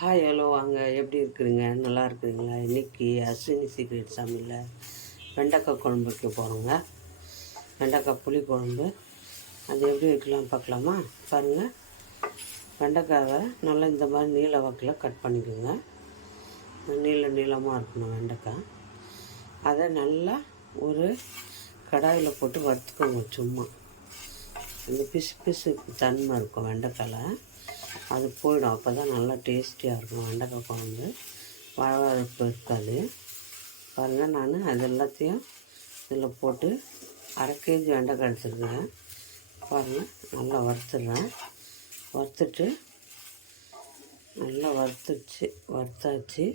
Hi hello வாங்க, எப்படி இருக்கிறீங்க? நல்லா இருக்குதுங்களா? இன்றைக்கி அஸ்வினி சீக்ரெட் சமையலில் வெண்டைக்காய் குழம்பு வைக்க போகிறோங்க. வெண்டைக்காய் புளி குழம்பு. அது எப்படி வைக்கலாம் பார்க்கலாமா? பாருங்கள், வெண்டைக்காவை நல்லா இந்த மாதிரி நீல வாக்கில் கட் பண்ணிக்கோங்க. நீளமாக இருக்கணும் வெண்டைக்காய். அதை நல்லா ஒரு கடாயில் போட்டு வறுத்துக்கோங்க. சும்மா இந்த பிசு தன்மை இருக்கும் வெண்டைக்காயில், அது போயிடும். அப்போ தான் நல்லா டேஸ்டியாக இருக்கும் வெண்டைக்காய் குழம்பு. வழவழப்பு இருக்காது. பாருங்கள், நான் அது எல்லாத்தையும் இதில் போட்டு 1/2 kg வெண்டைக்காய் எடுத்துருக்கேன். பாருங்கள், நல்லா வறுத்துடுறேன். வறுத்துட்டு நல்லா வறுத்தாச்சு.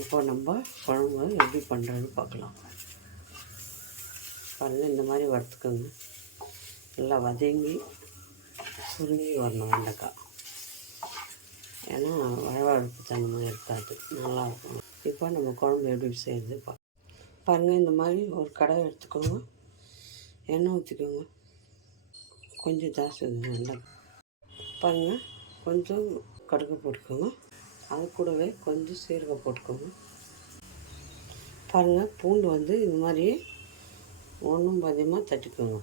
இப்போ நம்ம குழம்பு எப்படி பண்ணுறதுன்னு பார்க்கலாம். பாருங்கள், இந்த மாதிரி வறுத்துக்கோங்க. நல்லா வதங்கி சுருங்கி வரணும் வெண்டைக்காய். ஏன்னா வழவழப்பு தன்மை இருக்காது, நல்லாயிருக்கும். இப்போ நம்ம குழம்பு எப்படி செய்கிறது பாருங்கள். இந்த மாதிரி ஒரு கடாய் எடுத்துக்கோங்க. எண்ணெய் ஊற்றிக்கோங்க. கொஞ்சம் ஜாஸ்தி வெண்டைக்காய். பாருங்கள், கொஞ்சம் கடுகு போட்டுக்கோங்க. அது கூடவே கொஞ்சம் சீரகம் போட்டுக்கோங்க. பாருங்கள், பூண்டு இது மாதிரி ஒன்றும் பாதியமாக தட்டிக்கோங்க.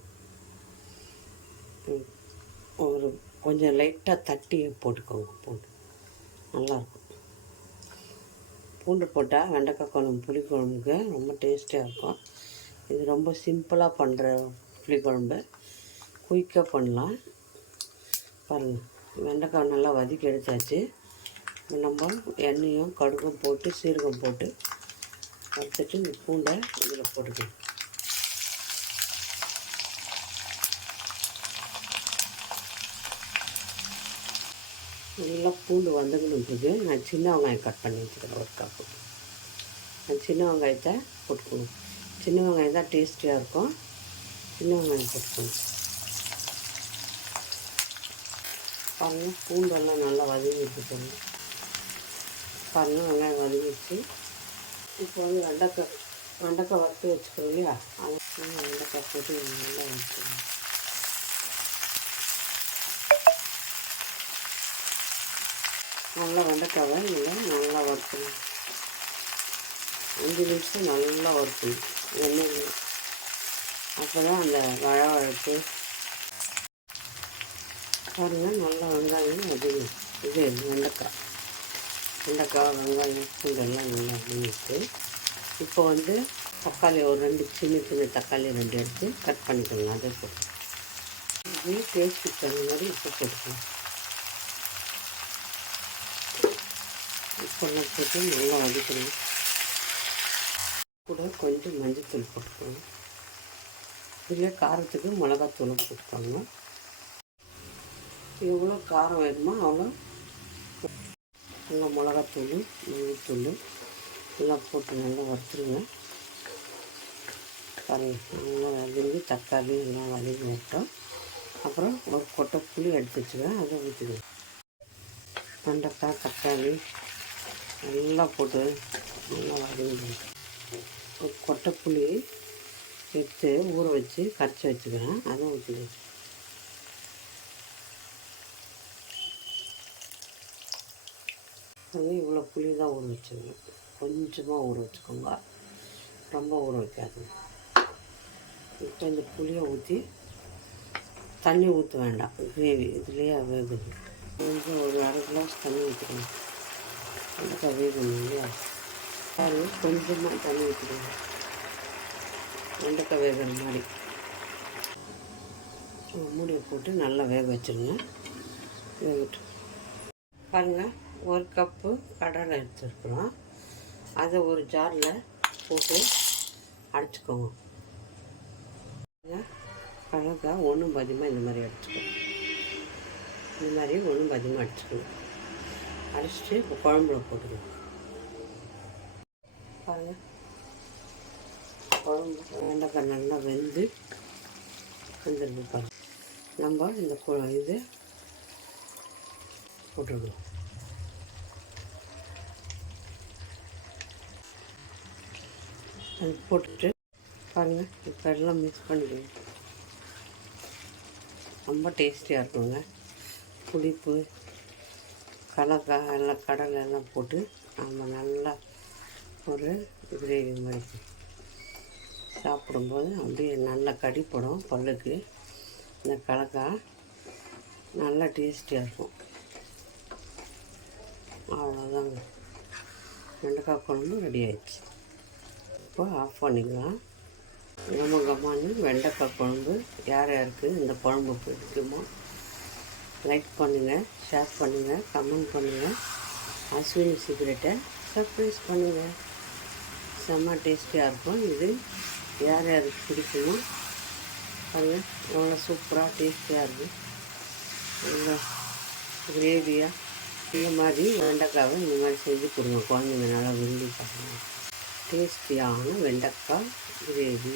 ஒரு கொஞ்சம் லைட்டாக தட்டி போட்டுக்கோங்க. பூண்டு நல்லாயிருக்கும். பூண்டு போட்டால் வெண்டைக்காய் குழம்பு புளிக்குழம்புக்கு ரொம்ப டேஸ்டியாக இருக்கும். இது ரொம்ப சிம்பிளாக பண்ணுற புளிக்குழம்பு, குயிக்காக பண்ணலாம். பாருங்கள், வெண்டைக்காய் நல்லா வதக்கி எடுத்தாச்சு. நம்ம எண்ணெயும் கடுகும் போட்டு சீரகம் போட்டு வறுத்துட்டு இந்த பூண்டை இதில் போட்டுக்கணும். நல்லா பூண்டு வதங்கினதுக்கு நான் சின்ன வெங்காயம் கட் பண்ணி வச்சுக்கிறேன். ஒரு கப்பு நான் சின்ன வெங்காயத்தை போட்டுக்கணும். சின்ன வெங்காயம் தான் டேஸ்டியாக இருக்கும். சின்ன வெங்காயம் போட்டுக்கணும். பாருங்கள், பூண்டெல்லாம் நல்லா வதங்கிட்டு பாருங்கள், வெங்காயம் வதங்கிடுச்சு. இப்போ வெண்டைக்காய் வறுத்து வச்சுக்கிறோம் இல்லையா, அது வெண்டைக்காய் போட்டு நல்லா வச்சுக்கணும். நல்லா வெண்டைக்காவை இதில் நல்லா வறுக்கணும். 5 நிமிஷம் நல்லா வறுக்கணும் எண்ணெயில். அப்போ தான் அந்த வழவழப்பு. பாருங்கள், நல்லா வெங்காயம் அதிகம். இது வெண்டைக்காய் வெங்காயம் பூண்டெல்லாம் நல்லா வதங்கிட்டு இப்போ தக்காளி ஒரு 2 சின்ன தக்காளி 2 எடுத்து கட் பண்ணிக்கோங்க. அதை போட்டு இது டேஸ்ட்டுக்கு தகுந்த மாதிரி உப்பு போட்டுக்கணும். உப்பெல்லாம் போட்டு நல்லா வதக்கணும். கூட கொஞ்சம் மஞ்சத்தூள் போட்டுக்கோங்க. இதில் காரத்துக்கு மிளகாத்தூளும் போட்டுக்கோங்க. எவ்வளோ காரம் வேணுமோ அவ்வளோ நல்லா மிளகாத்தூள் மஞ்சத்தூள் எல்லாம் போட்டு நல்லா வறுத்துருங்க. நல்லா வதங்கி தக்காளி எல்லாம் வதங்கி விட்டோம். அப்புறம் ஒரு கொட்டை புளி எடுத்து வச்சுக்கிறேன், அதை ஊற்றிடுவேன். வெண்டைக்காய் தக்காளி நல்லா போட்டு நல்லா வதங்கி ஒரு கொட்டை புளி எடுத்து ஊற வச்சு கரைச்சி வச்சுக்கிறேன், அதை ஊற்றிடுவேன். இவ்வளோ புளி தான் ஊற வச்சுக்கணும். கொஞ்சமாக ஊற வச்சுக்கோங்க, ரொம்ப ஊற வைக்காது. இப்போ இந்த புளியை ஊற்றி தண்ணி ஊற்ற வேண்டாம், கிரேவி இதுலேயே வேகுது. கொஞ்சம் ஒரு 1/2 கிளாஸ் தண்ணி ஊற்றிக்கணும். வெண்டைக்காய் வேகணும் இல்லையா, அது கொஞ்சமாக தண்ணி ஊற்றிக்கணும். வெண்டைக்காய் வேகிற மாதிரி மூடியை போட்டு நல்லா வேக வச்சுருங்க. வேகட்டும். பாருங்கள், 1 கப்பு கடலை எடுத்துருக்குறோம். அதை ஒரு ஜாரில் போட்டு அடிச்சுக்கோங்க. கடலைக்காய் ஒன்றும் பாதியமாக இந்த மாதிரி அடிச்சுக்கணும். இந்த மாதிரி ஒன்றும் பாதியமாக அடிச்சுக்கணும். அடிச்சுட்டு இப்போ குழம்புல போட்டுக்கணும். பாருங்கள், குழம்பு வெண்டைக்காய் நல்லா வெந்துருக்கு. பாருங்கள், நம்ம இந்த இது போட்டுக்கணும். அது போட்டுட்டு பாருங்கள், இப்போ எல்லாம் மிக்ஸ் பண்ணிக்கணும். ரொம்ப டேஸ்டியாக இருக்குங்க. புளிப்பு கடலக்காய் எல்லாம் கடலை எல்லாம் போட்டு நம்ம நல்லா ஒரு கிரேவி மாதிரி சாப்பிடும்போது அப்படியே நல்லா கடிப்படும் பல்லுக்கு. இந்த கடலக்காய் நல்லா டேஸ்டியாக இருக்கும். அவ்வளோதாங்க, வெண்டைக்காய் குழம்பு ரெடி ஆயிடுச்சு. இப்போ ஆஃப் பண்ணிக்கலாம். கம்மான்னு வெண்டைக்காய் குழம்பு. யார் யாருக்கு இந்த குழம்பு பிடிக்குமோ லைக் பண்ணுங்கள், ஷேர் பண்ணுங்கள், கமெண்ட் பண்ணுங்கள். அஸ்வினி சீக்ரெட்டை சர்ப்ரைஸ் பண்ணுங்கள். செம்ம டேஸ்டியாக இருக்கும். இது யார் யாருக்கு பிடிக்குமோ பாருங்கள், நல்லா சூப்பராக டேஸ்டியாக இருக்கும். நல்லா கிரேவியாக இந்த மாதிரி வெண்டைக்காவை இந்த மாதிரி செஞ்சு கொடுங்க. குழந்தைங்க நல்லா விரும்பி சாப்பிடுங்க. டேஸ்டியான வெண்டைக்காய் கிரேவி.